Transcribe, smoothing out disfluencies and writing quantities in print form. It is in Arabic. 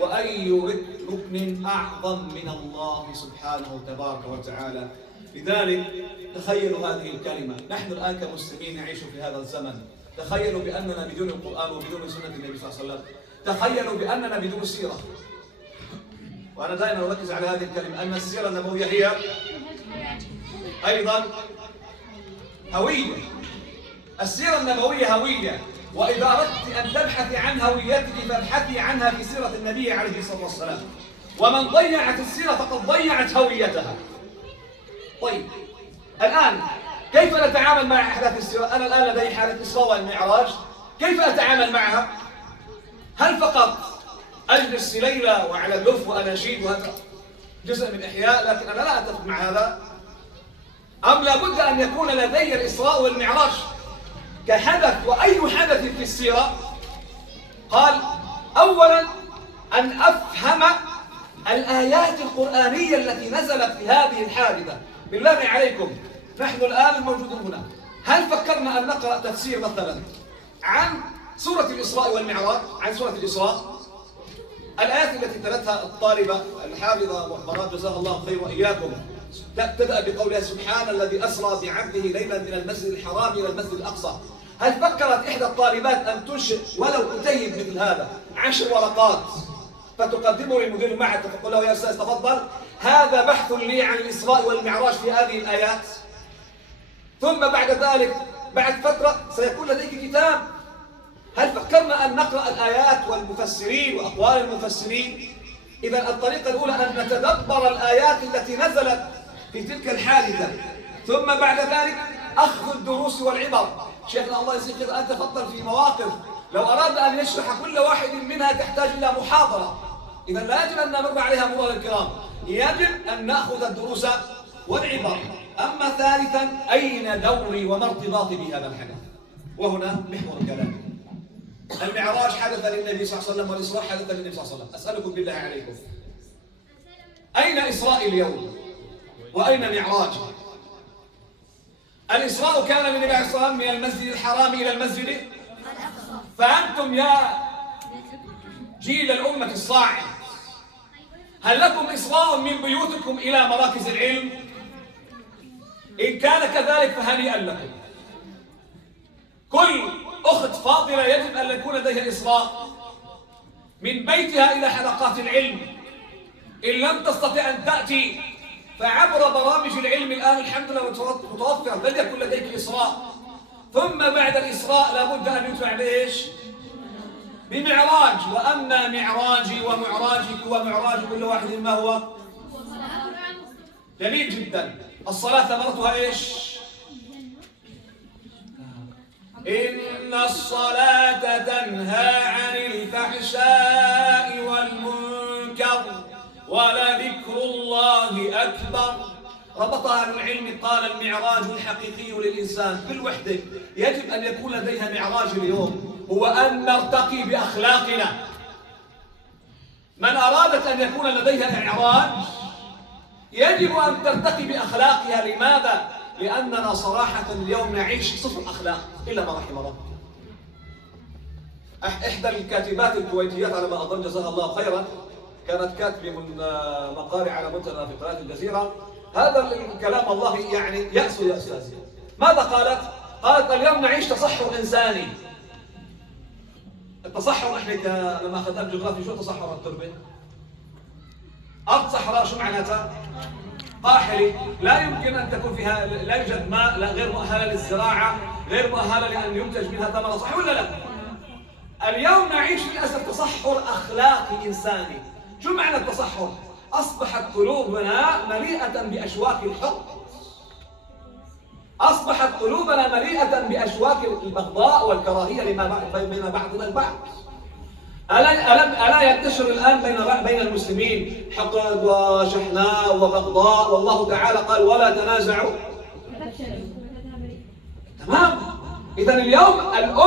وأي ركن أعظم من الله سبحانه تبارك وتعالى. لذلك تخيلوا هذه الكلمة، نحن الآن كمسلمين نعيش في هذا الزمن، تخيلوا بأننا بدون القرآن وبدون سنة النبي صلى الله عليه وسلم، تخيلوا بأننا بدون سيرة. وأنا دائما أركز على هذه الكلمة، أن السيرة النبوية هي أيضا هوية. السيرة النبوية هوية، وإذا أردت أن تبحثي عن هويتك فابحثي عنها في سيرة النبي عليه الصلاة والسلام. ومن ضيعت السيرة فقد ضيعت هويتها. طيب الآن كيف نتعامل مع أحداث السيرة؟ أنا الآن لدي حالة الإسراء والمعراج، كيف أتعامل معها؟ هل فقط أجلس ليلة وعلى اللف وأناشيد وهذا جزء من إحياء، لكن أنا لا أتفق مع هذا؟ أم لابد أن يكون لدي الإسراء والمعراج كحدث، وأي حدث في السيرة؟ قال أولا أن أفهم الآيات القرآنية التي نزلت في هذه الحادثة. بالله عليكم نحن الآن الموجودين هنا، هل فكرنا أن نقرأ تفسير مثلا عن سورة الإسراء والمعراج، عن سورة الإسراء؟ الآيات التي تلتها الطالبة الحافظة محمرات جزاها الله خير وإياكم تبدأ بقولها سبحان الذي أسرى بعبده ليلا من المسجد الحرام إلى المسجد الأقصى. هل فكرت إحدى الطالبات أن تنشئ ولو كتيب مثل هذا 10 ورقات فتقدمه للمدير المعهد فتقول له يا أستاذ تفضل هذا بحث لي عن الإسراء والمعراج في هذه الآيات، ثم بعد ذلك بعد فترة سيكون لديك كتاب؟ هل فكرنا أن نقرأ الآيات والمفسرين وأقوال المفسرين؟ إذا الطريقة الأولى أن نتدبر الآيات التي نزلت في تلك الحادثة، ثم بعد ذلك أخذ الدروس والعبر. شيخنا الله يجزيك خير، أنت تفضل في مواقف لو أراد أن يشرح كل واحد منها تحتاج إلى محاضرة، إذا لا يجب أن نمر عليها مرور الكرام، يجب أن نأخذ الدروس والعبر. أما ثالثا أين دوري وما ارتباطي بهذا الحدث؟ وهنا محور كلامي. المعراج حدث للنبي صلى الله عليه وسلم، والإسراء حدث للنبي صلى الله عليه وسلم. أسألكم بالله عليكم، أين إسراء اليوم؟ وأين معراج؟ الإسراء كان من النبي عليه الصلاة والسلام من المسجد الحرام إلى المسجد الأقصى. فأنتم يا جيل الأمة الصاعد هل لكم إسراء من بيوتكم إلى مراكز العلم؟ إن كان كذلك فهنيئا لكم. كل أخت فاضلة يجب أن يكون لديها إسراء من بيتها إلى حلقات العلم. إن لم تستطع أن تأتي فعبر برامج العلم الآن الحمد لله متوفرة، بل يكون لديك إسراء. ثم بعد الإسراء لابد أن يتبع بإيش؟ بمعراج. وأما معراجي ومعراجك ومعراج كل واحد ما هو؟ جميل جدا. الصلاة ثمرتها إيش؟ إن الصلاة تنهى عن الفحشاء والمنكر ولذكر الله أكبر. ربطها أهل العلم قال المعراج الحقيقي للإنسان بالوحدة يجب أن يكون لديها معراج اليوم، هو أن نرتقي بأخلاقنا. من أرادت أن يكون لديها معراج يجب أن ترتقي بأخلاقها. لماذا؟ لأننا صراحة اليوم نعيش صفر أخلاق إلا ما رحم ربي. إحدى الكاتبات الكويتيات على ما أظن جزاها الله خيرا كانت كاتبة من مقالة على منتدى في قناة الجزيرة، هذا الكلام الله يعني يأس يا أستاذي. ماذا قالت؟ قالت اليوم نعيش تصحر إنساني. التصحر احنا لما أخذنا الجغرافيا شو تصحر التربة؟ أرض صحراء شو معناتها؟ قاحلة، لا يمكن أن تكون فيها، لا يوجد ماء، لا غير مؤهلة للزراعة، غير مؤهلة لأن ينتج منها ثمرة، صح ولا لا؟ اليوم نعيش للأسف تصحر أخلاقي إنساني. شو معنى التصحر؟ أصبحت قلوبنا مليئة بأشواك الحب، أصبحت قلوبنا مليئة بأشواك البغضاء والكراهية لما بين بعضنا البعض. ألا ينتشر الآن بين المسلمين حقد وشحناء وبغضاء؟ والله تعالى قال ولا تنازعوا. تمام. إذن اليوم